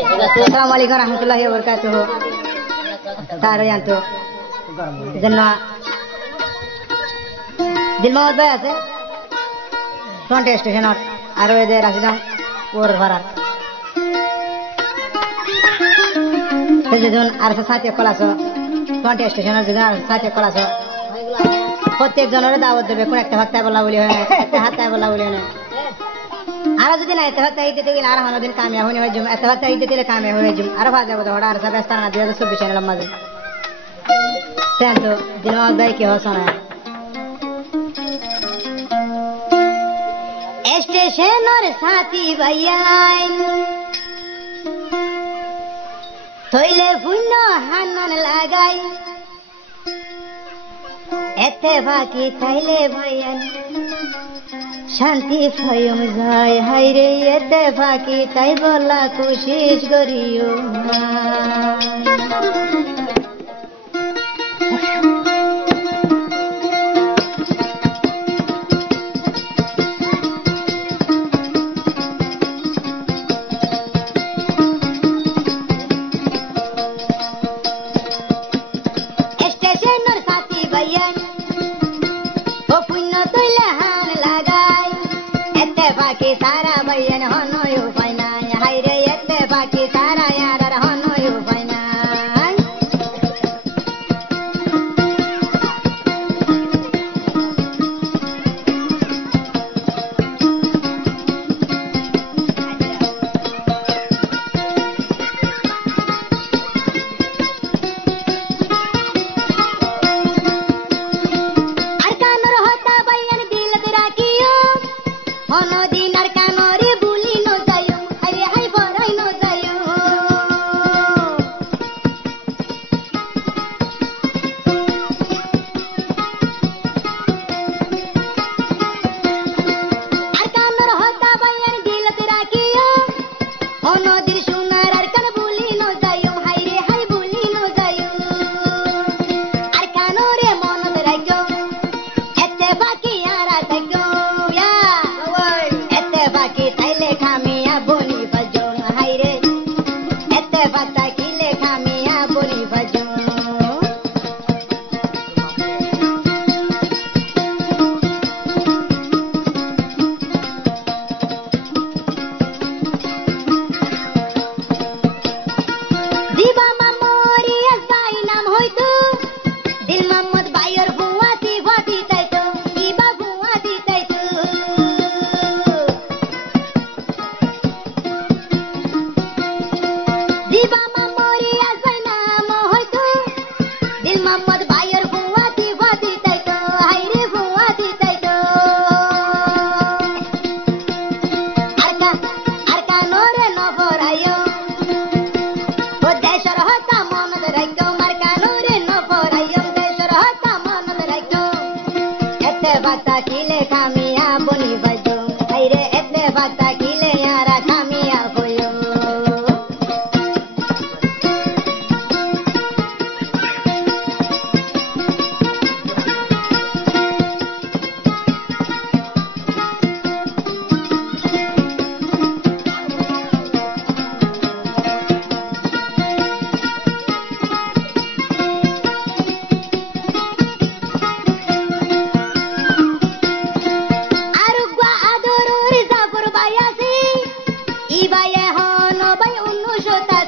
Assalamualaikum warahmatullahi wabarakatuh. Taro yanto. Janna Dil Mohammad bhai আছে front স্টেশনের আর ওই যে রাশিদাম ওর ভাড়ার যেজন আর সাথে কলাছো ফ্রন্ট স্টেশনের যেজন আর সাথে কলাছো প্রত্যেক জনের দাওয়াত দেবে কোন একটা ভাত্তা বলা বলি হয় না একটা হাত্তা বলা বলি হয় না আর যদি না এত ভাত্তা দিতে গেলে আর দিন কামিয়াব হয়ে যাবে এত ভাত্তা দিতে কামিয়াব হয়ে যাবে আর ভাজা কথা ওটা আর সব স্থান 2024 সালের মাঝে তো দিল মোহাম্মদ ভাই কি হস না স্টেশনের সাথী ভাইয়াই থইলে ফুন্য হানন লাগাই এতে বাকি তাইলে ভাইয়ান শান্তি ফয়ম যায় হাইরে এতে বাকি তাই বলা কোশিশ করিও सारा बयन होनो यो फाइना हाय रे एते बाकी सारा यार होनो यो फाइना अरकानर होता बयन दिल तेरा कियो होनो Iba ye hono bay unnu shota